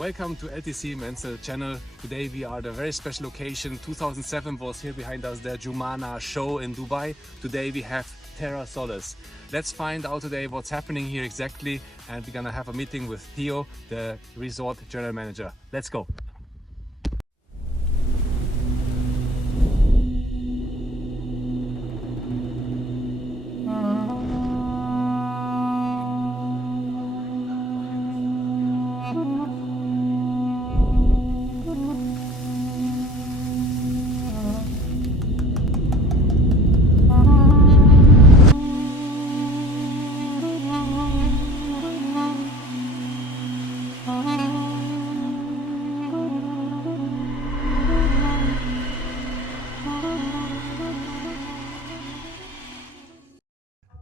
Welcome to LTC Menzel channel. Today we are at a very special location. 2007 was here behind us, the Jumana show in Dubai. Today we have Terra Solis. Let's find out today what's happening here exactly, and we're gonna have a meeting with Theo, the resort general manager. Let's go.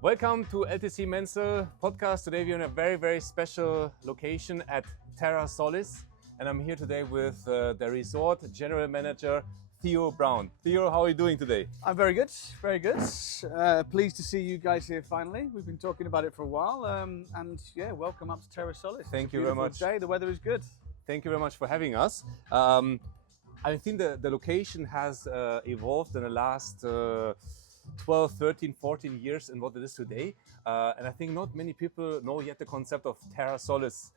Welcome to LTC Menzel podcast. Today we're in a very special location at Terra Solis, and I'm here today with the resort general manager Theo Brown. Theo, how are you doing today? I'm very good, very good. Pleased to see you guys here finally. We've been talking about it for a while, and yeah, welcome up to Terra Solis. Thank you very much. Day. The weather is good. Thank you very much for having us. I think the location has evolved in the last 12, 13, 14 years in what it is today. And I think not many people know yet the concept of Terra Solis.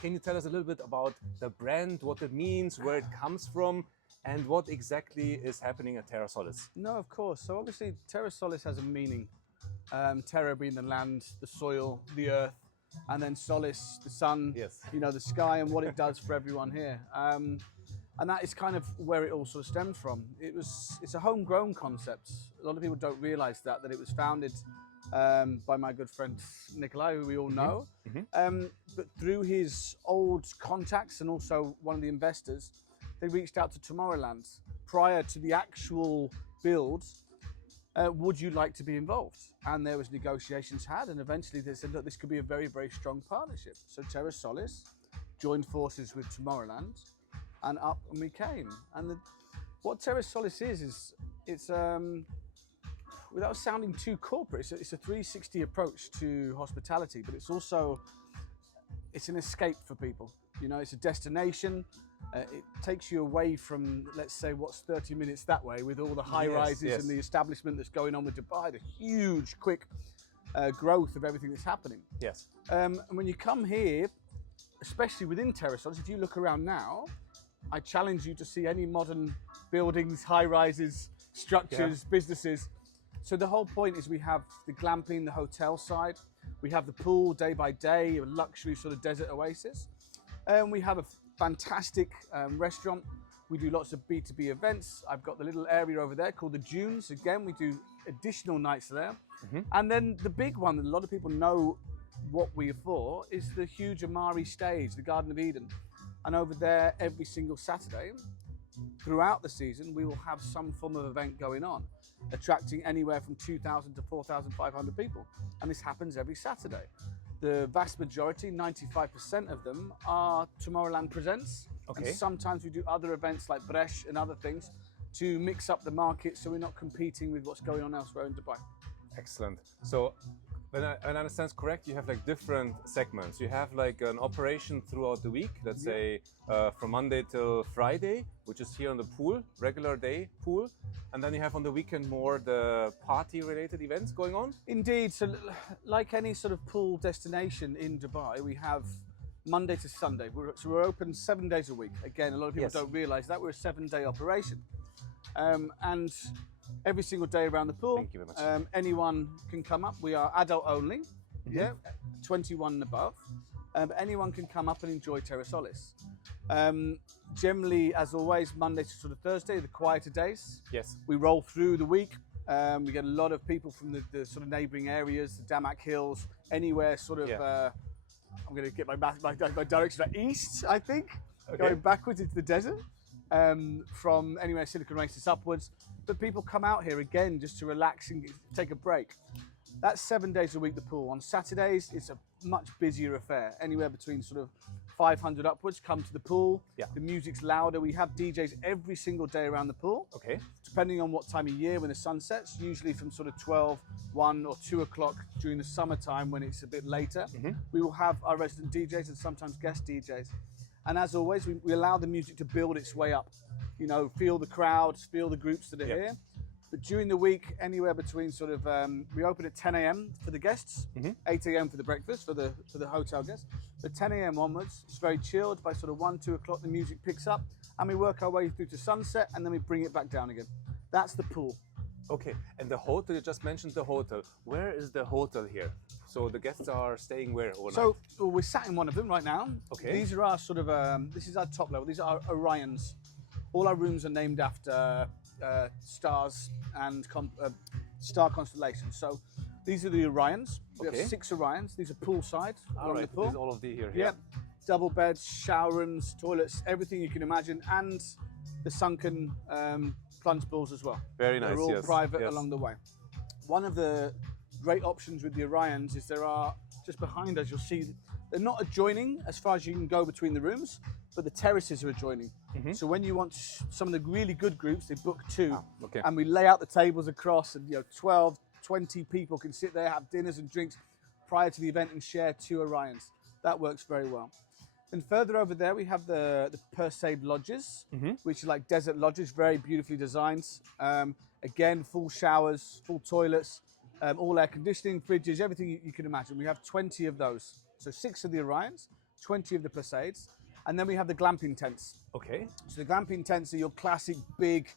Can you tell us a little bit about the brand, what it means, where it comes from, and what exactly is happening at Terra Solis? No, of course. So obviously Terra Solis has a meaning. Terra being the land, the soil, the earth, and then Solis, the sun, yes, you know, the sky, and what it does for everyone here. And that is kind of where it all sort of stemmed from. It's a homegrown concept. A lot of people don't realize that it was founded by my good friend Nikolai, who we all know. But through his old contacts and also one of the investors, they reached out to Tomorrowland prior to the actual build. Would you like to be involved? And there was negotiations had, and eventually they said, look, this could be a very strong partnership. So Terra Solis joined forces with Tomorrowland, and up and we came. And what Terra Solis is it's without sounding too corporate, it's a 360 approach to hospitality, but it's also an escape for people. You know, it's a destination. It takes you away from, let's say, what's 30 minutes that way with all the high rises and the establishment that's going on with Dubai, the huge, quick growth of everything that's happening. Yes. And when you come here, especially within Terra Solis, if you look around now, I challenge you to see any modern buildings, high rises, structures, businesses. So the whole point is we have the glamping, the hotel side. We have the pool day by day, a luxury sort of desert oasis. And we have a fantastic restaurant. We do lots of B2B events. I've got the little area over there called the Dunes. Again, we do additional nights there. And then the big one that a lot of people know what we're for is the huge Amari stage, the Garden of Eden. And over there, every single Saturday, throughout the season, we will have some form of event going on, attracting anywhere from 2,000 to 4,500 people. And this happens every Saturday. The vast majority, 95% of them, are Tomorrowland Presents. Okay. And sometimes we do other events like Bresh and other things to mix up the market so we're not competing with what's going on elsewhere in Dubai. Excellent. So, when I understand correct, you have like different segments. You have like an operation throughout the week, let's say from Monday till Friday, which is here on the pool, regular day pool. And then you have on the weekend more the party related events going on? Indeed. So like any sort of pool destination in Dubai, we have Monday to Sunday. We're open 7 days a week. Again, a lot of people don't realize that we're a 7-day operation. And every single day around the pool. Thank you very much. Anyone can come up. We are adult only, 21 and above. But anyone can come up and enjoy Terra Solis. Generally, as always, Monday to sort of Thursday, the quieter days. Yes. We roll through the week. We get a lot of people from the sort of neighbouring areas, the Damak Hills, anywhere sort of. I'm going to get my direction at east, I think, going backwards into the desert. From anywhere Silicon Oasis upwards. But people come out here again just to relax and take a break. That's 7 days a week, the pool. On Saturdays, it's a much busier affair. Anywhere between sort of 500 upwards come to the pool. The music's louder. We have DJs every single day around the pool. Okay. Depending on what time of year when the sun sets, usually from sort of 12, 1 or 2 o'clock during the summertime when it's a bit later. We will have our resident DJs and sometimes guest DJs. And as always, we allow the music to build its way up. You know, feel the crowds, feel the groups that are here. But during the week, anywhere between sort of, we open at 10 a.m. for the guests, 8 a.m. for the breakfast for the hotel guests. But 10 a.m. onwards, it's very chilled. By sort of 1, 2 o'clock, the music picks up, and we work our way through to sunset, and then we bring it back down again. That's the pool. Okay, and the hotel, you just mentioned the hotel. Where is the hotel here? So the guests are staying where overnight? So we're sat in one of them right now. Okay. These are our sort of, this is our top level. These are our Orions. All our rooms are named after stars and star constellations. So these are the Orions. We have 6 Orions. These are poolside. All right, the pool. there's all of the here. Yeah. Double beds, shower rooms, toilets, everything you can imagine, and the sunken plunge pools as well. Very nice. They're all private along the way. One of the great options with the Orions is there are, just behind us, you'll see, they're not adjoining as far as you can go between the rooms, but the terraces are adjoining. So when you want some of the really good groups, they book 2. And we lay out the tables across, and 12, 20 people can sit there, have dinners and drinks prior to the event and share 2 Orions. That works very well. And further over there, we have the Perseid lodges, which are like desert lodges, very beautifully designed. Again, full showers, full toilets, all air conditioning, fridges, everything you can imagine. We have 20 of those. So 6 of the Orions, 20 of the Perseids. And then we have the glamping tents. Okay. So the glamping tents are your classic big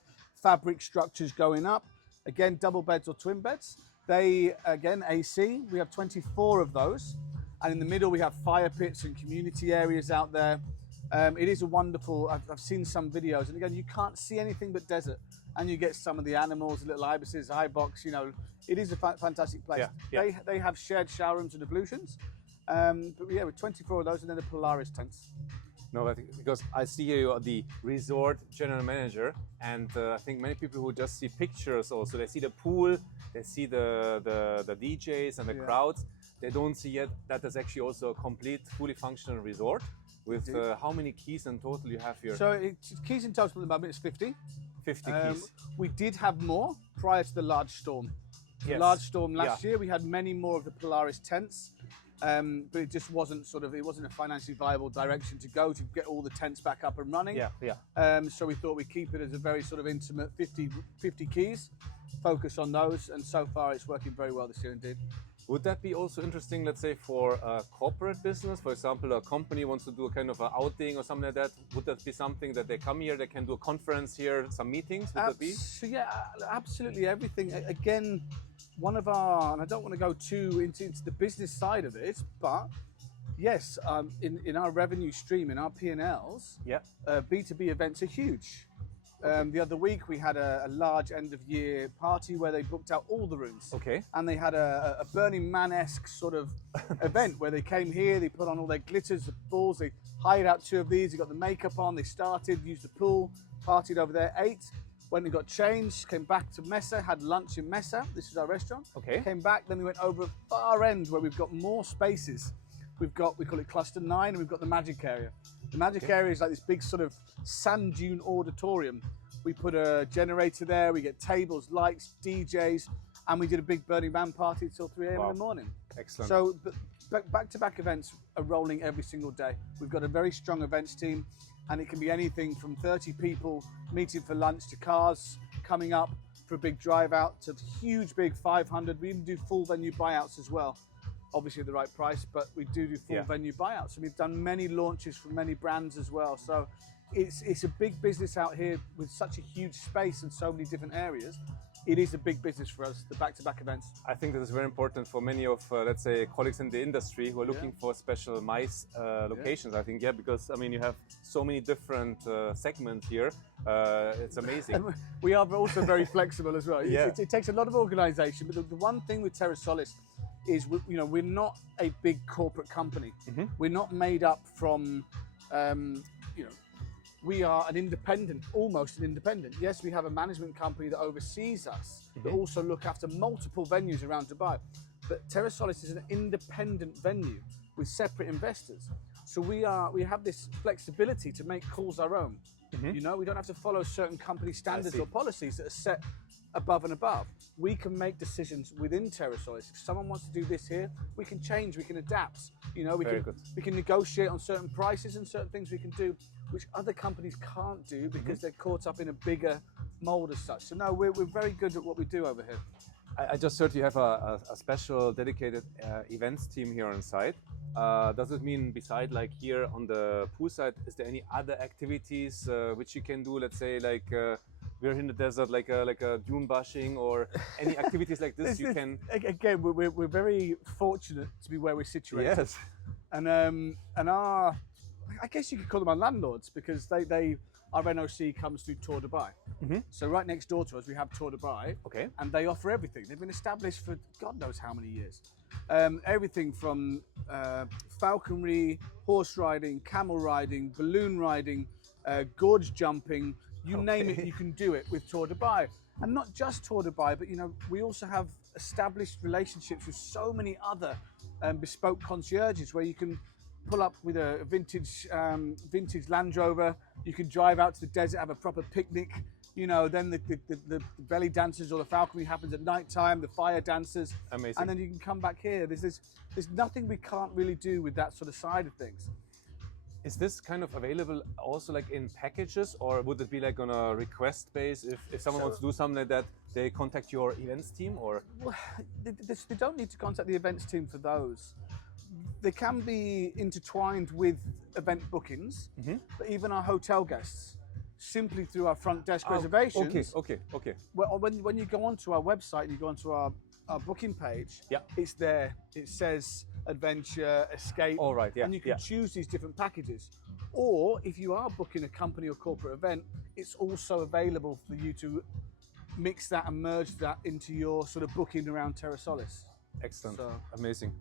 fabric structures going up. Again, double beds or twin beds. They, again, AC. We have 24 of those. And in the middle, we have fire pits and community areas out there. It is a wonderful, I've seen some videos. And again, you can't see anything but desert. And you get some of the animals, little ibises, ibox, it is a fantastic place. They have shared shower rooms and ablutions. But yeah, with 24 of those, and then the Polaris tents. No, I think because I see you are the resort general manager, and I think many people who just see pictures also, they see the pool, they see the DJs and the crowds. They don't see yet that there's actually also a complete, fully functional resort with how many keys in total you have here? So keys in total at the moment is 50. 50 keys. We did have more prior to the large storm. The large storm last year, we had many more of the Polaris tents. But it just wasn't it wasn't a financially viable direction to go to get all the tents back up and running. So we thought we'd keep it as a very sort of intimate 50 keys, focus on those, and so far it's working very well this year indeed. Would that be also interesting, let's say, for a corporate business? For example, a company wants to do a kind of an outing or something like that. Would that be something that they come here, they can do a conference here, some meetings? Would that be? Yeah, absolutely everything. Again, one of our, and I don't want to go too into the business side of it, but yes, in our revenue stream, in our P&Ls, B2B events are huge. The other week we had a large end of year party where they booked out all the rooms. And they had a Burning Man-esque sort of event where they came here, they put on all their glitters, the balls, they hired out 2 of these, they got the makeup on, they started, used the pool, partied over there, ate, went and got changed, came back to Mesa, had lunch in Mesa, this is our restaurant. Came back, then we went over a far end where we've got more spaces. We've got, we call it Cluster 9, and we've got the Magic Area. The Magic Area is like this big sort of sand dune auditorium. We put a generator there, we get tables, lights, DJs, and we did a big Burning Man party till 3 a.m. in the morning. Excellent. So back-to-back events are rolling every single day. We've got a very strong events team, and it can be anything from 30 people meeting for lunch to cars coming up for a big drive out to huge big 500. We even do full venue buyouts as well. Obviously at the right price, but we do full venue buyouts. And we've done many launches from many brands as well. So it's a big business out here with such a huge space and so many different areas. It is a big business for us, the back-to-back events. I think this is very important for many of, let's say, colleagues in the industry who are looking for special MICE locations. I think, because, I mean, you have so many different segments here. It's amazing. And we are also very flexible as well. It takes a lot of organization, but the one thing with Terra Solis is, we're not a big corporate company. We're not made up from, we are an independent, almost an independent. Yes, we have a management company that oversees us, that also look after multiple venues around Dubai. But Terra Solis is an independent venue with separate investors. So we have this flexibility to make calls our own. We don't have to follow certain company standards or policies that are set above and above. We can make decisions within Terra Solis. If someone wants to do this here, we can change, we can adapt. You know, we can negotiate on certain prices and certain things we can do, which other companies can't do because they're caught up in a bigger mold as such. So no, we're very good at what we do over here. I just heard you have a special dedicated events team here on site. Does it mean beside like here on the pool side, is there any other activities which you can do? Let's say like we're in the desert, like a dune bashing or any activities like this you can. Again, we're very fortunate to be where we're situated. Yes. And our, I guess you could call them our landlords because our NOC comes through Tour Dubai. So right next door to us, we have Tour Dubai. Okay. And they offer everything. They've been established for God knows how many years. Everything from falconry, horse riding, camel riding, balloon riding, gorge jumping, you name it, you can do it with Tour Dubai. And not just Tour Dubai, but you know, we also have established relationships with so many other bespoke concierges where you can pull up with a vintage Land Rover, you can drive out to the desert, have a proper picnic. You know, then the belly dancers or the falconry happens at night time, the fire dancers. Amazing. And then you can come back here. There's nothing we can't really do with that sort of side of things. Is this kind of available also like in packages, or would it be like on a request base? If someone wants to do something like that, they contact your events team, or? Well, they don't need to contact the events team for those. They can be intertwined with event bookings, but even our hotel guests, simply through our front desk reservations. Okay. Well, when you go onto our website and you go onto our booking page, it's there. It says adventure, escape, all right, and you can choose these different packages. Or if you are booking a company or corporate event, it's also available for you to mix that and merge that into your sort of booking around Terra Solis. Excellent. So, amazing.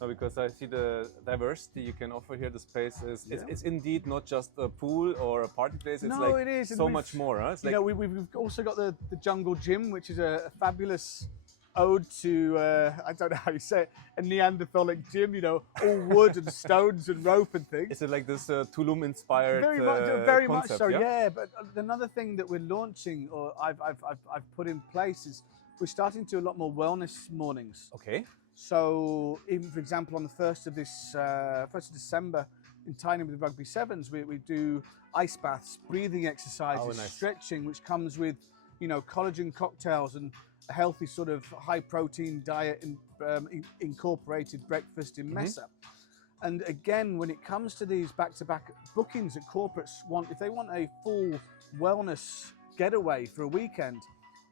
No, because I see the diversity you can offer here. The space is it's indeed not just a pool or a party place. It's it is. So much more. Huh? It's you know, we've also got the jungle gym, which is a fabulous ode to I don't know how you say it, a Neanderthalic gym. You know, all wood and stones and rope and things. Is it like this Tulum inspired? Very concept, much so. Yeah. But another thing that we're launching, or I've put in place, is we're starting to do a lot more wellness mornings. Okay. So, even for example, on the 1st of December, in Tiny with the Rugby Sevens, we do ice baths, breathing exercises, stretching, which comes with, you know, collagen cocktails and a healthy sort of high protein diet and incorporated breakfast in Mesa. And again, when it comes to these back-to-back bookings that corporates want, if they want a full wellness getaway for a weekend,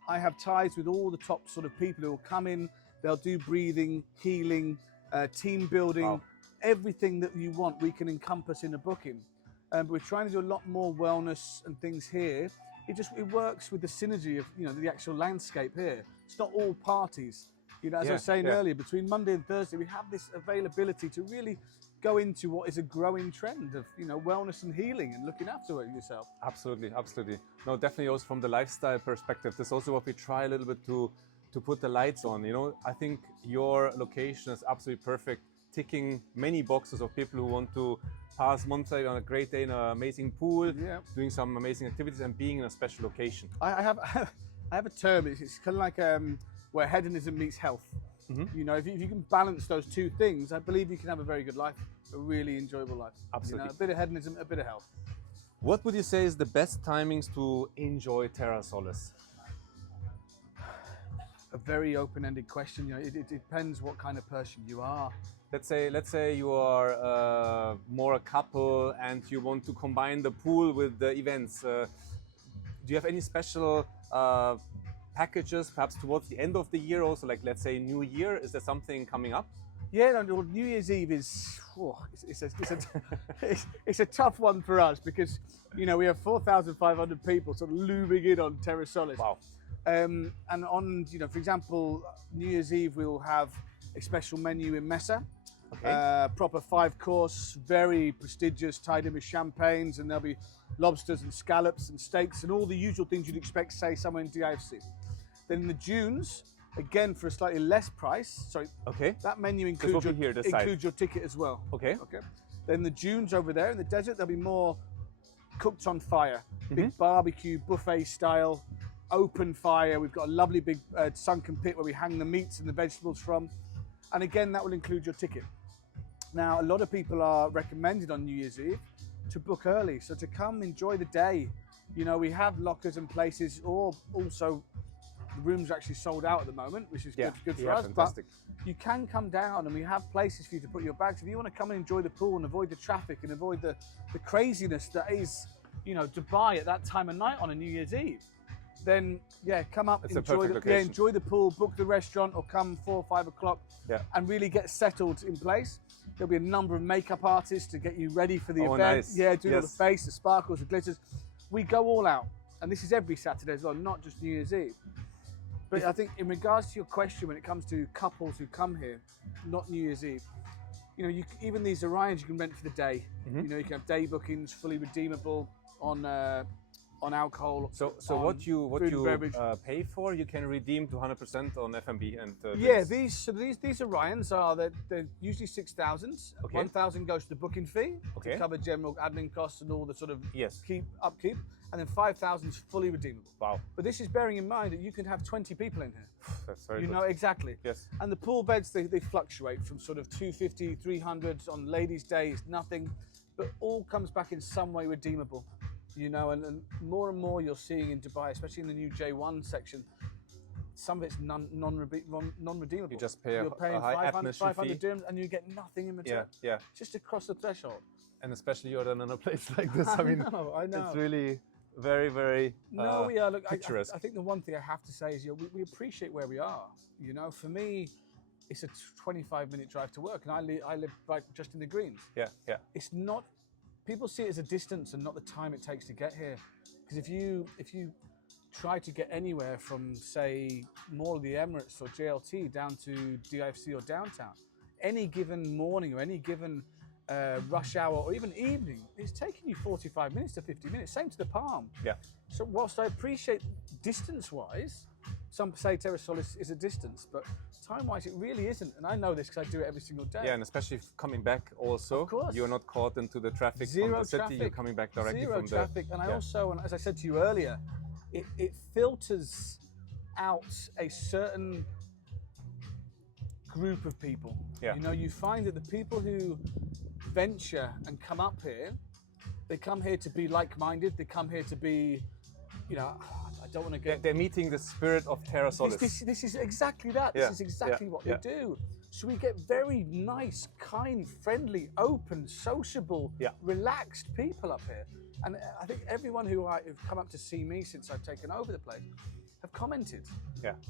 I have ties with all the top sort of people who will come in. They'll do breathing, healing, team building, everything that you want we can encompass in a booking. But we're trying to do a lot more wellness and things here. It works with the synergy of, you know, the actual landscape here. It's not all parties. You know, as I was saying earlier, between Monday and Thursday, we have this availability to really go into what is a growing trend of, you know, wellness and healing and looking after yourself. Absolutely. No, definitely also from the lifestyle perspective, this is also what we try a little bit to put the lights on. You know, I think your location is absolutely perfect, ticking many boxes of people who want to pass Monday on a great day in an amazing pool, doing some amazing activities and being in a special location. I have a term, it's kind of like where hedonism meets health. You know, if you can balance those two things, I believe you can have a very good life, a really enjoyable life. Absolutely. You know, a bit of hedonism, a bit of health. What would you say is the best timings to enjoy Terra Solis? A very open-ended question. You know, it depends what kind of person you are. Let's say you are more a couple and you want to combine the pool with the events. Do you have any special packages, perhaps towards the end of the year also, like let's say New Year? Is there something coming up? Yeah, no, New Year's Eve is it's a tough one for us because, you know, we have 4,500 people sort of looming in on Terra Solis. Wow. And on, you know, for example, New Year's Eve we'll have a special menu in Mesa. Okay. Proper 5-course, very prestigious, tied in with champagnes, and there'll be lobsters and scallops and steaks and all the usual things you'd expect, say, somewhere in DIFC. Then in the dunes, again for a slightly less price. Sorry. Okay. That menu includes your ticket as well. Okay. Okay. Then the dunes over there in the desert, there'll be more cooked on fire, big barbecue buffet style. open fire. We've got a lovely big sunken pit where we hang the meats and the vegetables from. And again, that will include your ticket. Now, a lot of people are recommended on New Year's Eve to book early. So to come enjoy the day, you know, we have lockers and places, or also the rooms are actually sold out at the moment, which is good for us. Fantastic. But you can come down and we have places for you to put your bags. If you want to come and enjoy the pool and avoid the traffic and avoid the craziness that is, you know, Dubai at that time of night on a New Year's Eve, then yeah, come up, enjoy the pool, book the restaurant, or come 4 or 5 o'clock and really get settled in place. There'll be a number of makeup artists to get you ready for the event. Nice. Yeah, doing all the face, the sparkles, the glitters. We go all out, and this is every Saturday as well, not just New Year's Eve. But I think in regards to your question, when it comes to couples who come here, not New Year's Eve, you know, even these Orions you can rent for the day. You know, you can have day bookings, fully redeemable on alcohol. So what you pay for, you can redeem to 100% on F&B and these Orions are they're usually 6,000. 1,000 goes to the booking fee to cover general admin costs and all the sort of upkeep, and then 5,000 is fully redeemable. Wow! But this is bearing in mind that you can have 20 people in here. That's very good. You know exactly. Yes. And the pool beds they fluctuate from sort of 250, 300 on ladies' days, nothing, but all comes back in some way redeemable. You know, and more you're seeing in Dubai, especially in the new J1 section, some of it's non-redeemable. You just pay You're paying a high 500 dirhams and you get nothing in return. Yeah. Just across the threshold. And especially you're in a place like this. I mean, I know. It's really very, very we are. Look, picturesque. I think the one thing I have to say is, we appreciate where we are. You know, for me, it's a 25-minute drive to work, and I live right just in the Greens. Yeah. It's not. People see it as a distance and not the time it takes to get here. Because if you try to get anywhere from, say, Mall of the Emirates or JLT down to DIFC or downtown, any given morning or any given rush hour or even evening, it's taking you 45 minutes to 50 minutes. Same to the Palm. Yeah. So whilst I appreciate distance-wise, some say Terra Solis is a distance, but time-wise, it really isn't. And I know this because I do it every single day. Yeah, and especially coming back also, of course. You're not caught into the traffic from the city. You're coming back directly from traffic. And I also, and as I said to you earlier, it filters out a certain group of people. Yeah. You know, you find that the people who venture and come up here, they come here to be like-minded. They come here to be, you know, I don't want to get... They're meeting the spirit of Terra Solis. This is exactly that. This is exactly what they do. So we get very nice, kind, friendly, open, sociable, relaxed people up here. And I think everyone who've come up to see me since I've taken over the place have commented.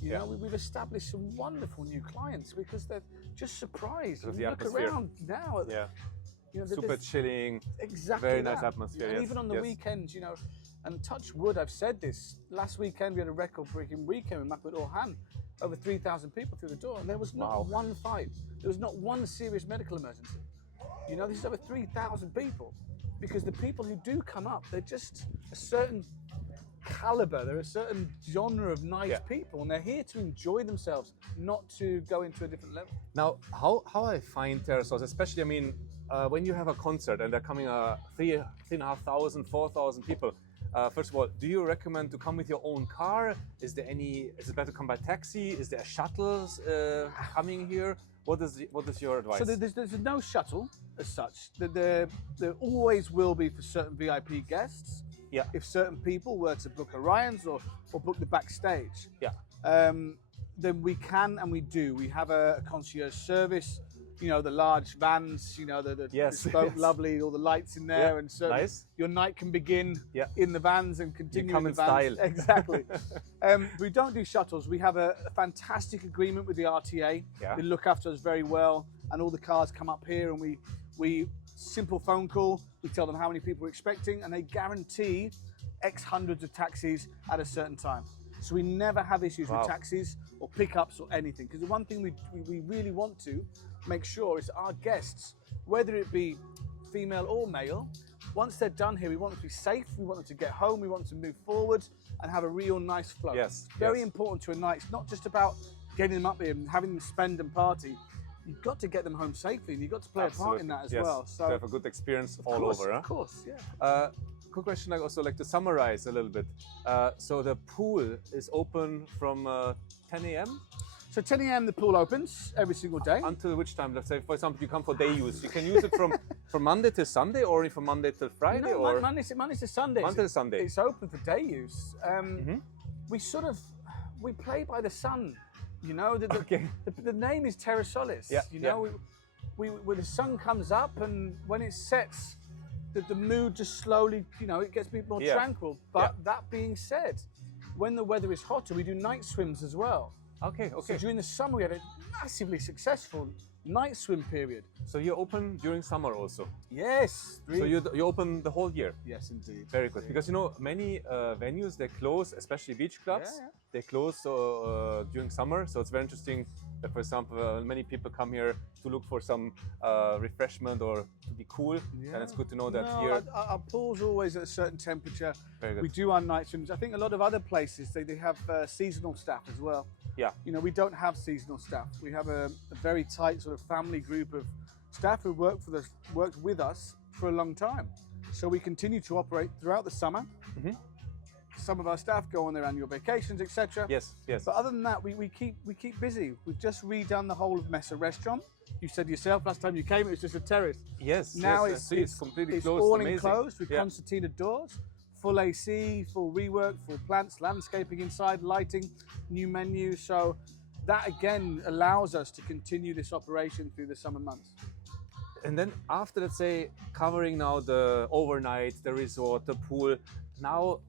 You know, we've established some wonderful new clients because they're just surprised. Of you look around now at, you know, super chilling, exactly very nice atmosphere. And even on the weekends, you know, and touch wood, I've said this, last weekend we had a record-breaking weekend in Makbat Orhan, over 3,000 people through the door, and there was not one fight. There was not one serious medical emergency. You know, this is over 3,000 people, because the people who do come up, they're just a certain caliber, they're a certain genre of nice people, and they're here to enjoy themselves, not to go into a different level. Now, how I find Terra Solis, especially, I mean, when you have a concert and they're coming 3,500, 4,000 people, first of all, do you recommend to come with your own car? Is it better to come by taxi? Is there shuttles coming here? What is your advice? So there's no shuttle as such. There always will be for certain VIP guests. Yeah. If certain people were to book Orions or book the backstage. Yeah. Then we can and we do. We have a concierge service. You know, the large vans, you know, the bespoke, lovely, all the lights in there, and so your night can begin in the vans and continue in the vans. Style. Exactly. We don't do shuttles. We have a fantastic agreement with the RTA. They look after us very well, and all the cars come up here, and we simple phone call. We tell them how many people we're expecting, and they guarantee X hundreds of taxis at a certain time. So we never have issues with taxis or pickups or anything. Because the one thing we really want to make sure is our guests, whether it be female or male, once they're done here, we want them to be safe, we want them to get home, we want them to move forward and have a real nice flow. Yes. Very important to a night. It's not just about getting them up here and having them spend and party. You've got to get them home safely, and you've got to play a part in that as well. So to have a good experience all over. Of course, yeah. quick question, like also like to summarize a little bit. So the pool is open from 10 a.m. So 10 a.m. the pool opens every single day. Until which time? Let's say, for example, you come for day use. You can use it from Monday to Sunday, or from Monday to Friday, No, or Monday to Sunday. Monday to Sunday. It's open for day use. We play by the sun. You know, the name is Terra Solis. Yeah, you know, when the sun comes up and when it sets, the mood just slowly, you know, it gets a bit more tranquil. But that being said, when the weather is hotter, we do night swims as well. Okay. So during the summer, we had a massively successful night swim period. So you're open during summer also? Yes. So you open the whole year? Yes, indeed. Very good. Because, you know, many venues, they close, especially beach clubs. Yeah. They close during summer. So it's very interesting that, for example, many people come here to look for some refreshment or to be cool. And it's good to know that here. Our pool's always at a certain temperature. Very good. We do our night swims. I think a lot of other places, they have seasonal staff as well. Yeah. You know, we don't have seasonal staff. We have a very tight sort of family group of staff who worked with us for a long time. So we continue to operate throughout the summer. Some of our staff go on their annual vacations, etc. Yes. But other than that, we keep busy. We've just redone the whole of Mesa restaurant. You said yourself last time you came, it was just a terrace. Yes. Now it's completely it's closed. all Amazing. enclosed with concertina doors, full AC, full rework, full plants, landscaping inside, lighting, new menu. So that again allows us to continue this operation through the summer months. And then after, let's say, covering now the overnight, the resort, the pool, now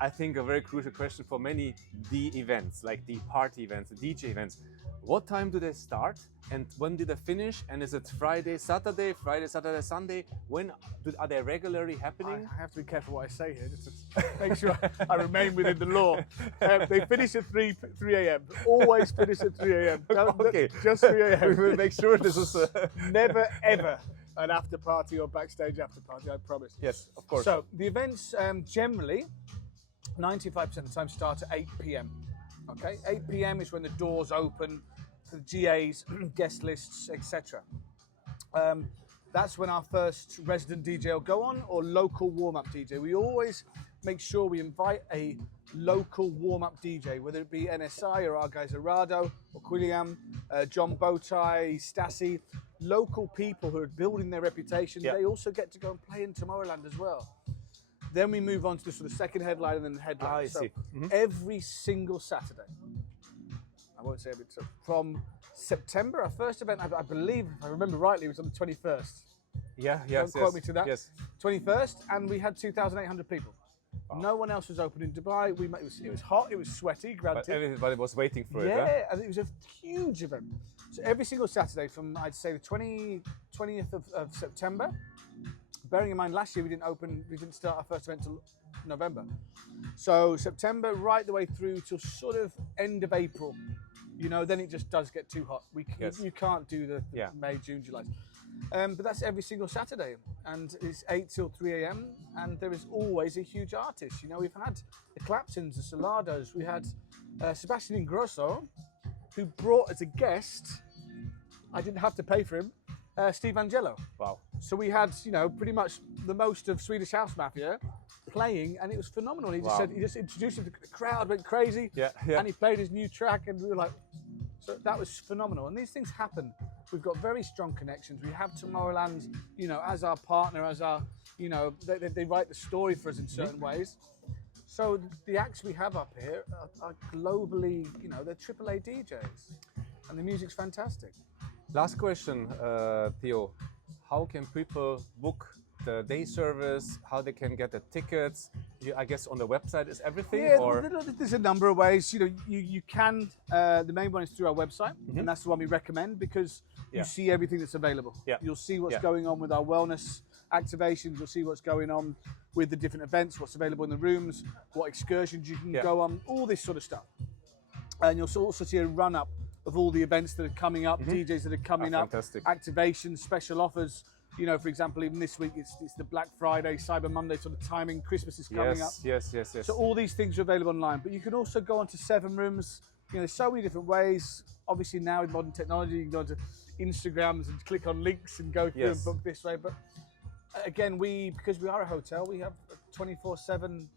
I think a very crucial question for many, the events, like the party events, the DJ events. What time do they start and when do they finish? And is it Friday, Saturday, Sunday? When are they regularly happening? I have to be careful what I say here, just to make sure I remain within the law. They finish at 3 a.m. Always finish at 3 a.m. Okay. Just 3 a.m. We will make sure this is never ever an after party or backstage after party, I promise. Yes, of course. So the events generally 95% of the time start at 8 p.m. Okay, 8 p.m. is when the doors open for the GAs, guest lists, etc. That's when our first resident DJ will go on, or local warm-up DJ. We always make sure we invite a local warm-up DJ, whether it be NSI or our guys Arado or Quilliam, John Bowtie, Stassi, local people who are building their reputation. They also get to go and play in Tomorrowland as well. Then we move on to the sort of second headline and then the headline. I see. Every single Saturday, I won't say every, so from September, our first event, I believe, if I remember rightly, was on the 21st. Don't quote me to that. Yes. 21st, and we had 2,800 people. Wow. No one else was open in Dubai. It was hot, it was sweaty, granted. But everybody was waiting for it. Yeah, and it was a huge event. So every single Saturday from, I'd say, the 20th of September, bearing in mind last year we didn't start our first event till November. So September right the way through till sort of end of April, you know, then it just does get too hot. You can't do the May, June, July. But that's every single Saturday, and it's 8 till 3 a.m. and there is always a huge artist. You know, we've had the Claptons, the Solados, we had Sebastian Ingrosso, who brought as a guest, I didn't have to pay for him, Steve Angelo. Wow. So we had, you know, pretty much the most of Swedish House Mafia playing, and it was phenomenal. He just introduced him, the crowd went crazy, and he played his new track, and we were like, so that was phenomenal. And these things happen. We've got very strong connections. We have Tomorrowland, you know, as our partner, as our, you know, they write the story for us in certain ways. So the acts we have up here are globally, you know, they're AAA DJs, and the music's fantastic. Last question, Theo. How can people book the day service? How they can get the tickets? I guess on the website is everything? Yeah, or? There's a number of ways. You know, you can. The main one is through our website, and that's the one we recommend because you see everything that's available. You'll see what's going on with our wellness activations. You'll see what's going on with the different events, what's available in the rooms, what excursions you can go on, all this sort of stuff. And you'll also see a run-up of all the events that are coming up, DJs that are coming up, activations, special offers. You know, for example, even this week, it's the Black Friday, Cyber Monday sort of timing, Christmas is coming up. Yes. So all these things are available online, but you can also go onto 7 Rooms. You know, there's so many different ways. Obviously now with modern technology, you can go onto Instagrams and click on links and go through and book this way. But again, because we are a hotel, we have a 24/7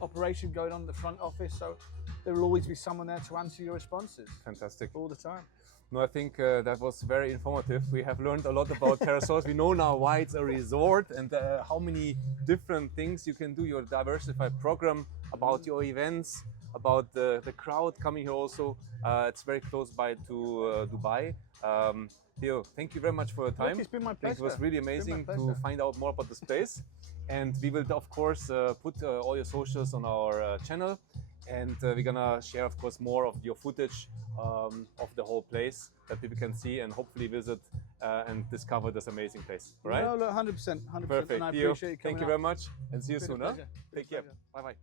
operation going on in the front office, so there will always be someone there to answer your responses. Fantastic. All the time. No, I think that was very informative. We have learned a lot about Terra Solis. We know now why it's a resort and how many different things you can do, your diversified program, about your events, about the crowd coming here also. It's very close by to Dubai. Theo, thank you very much for your time. Look, it's been my I think pleasure. it was really amazing to find out more about this place. And we will, of course, put all your socials on our channel. And we're gonna share, of course, more of your footage of the whole place that people can see and hopefully visit and discover this amazing place. All right? No, look, 100%. 100%. Perfect. And I Theo, appreciate you coming thank you out. very much and see you It's been soon. a Huh? pleasure. Take Been a care. pleasure. Bye bye.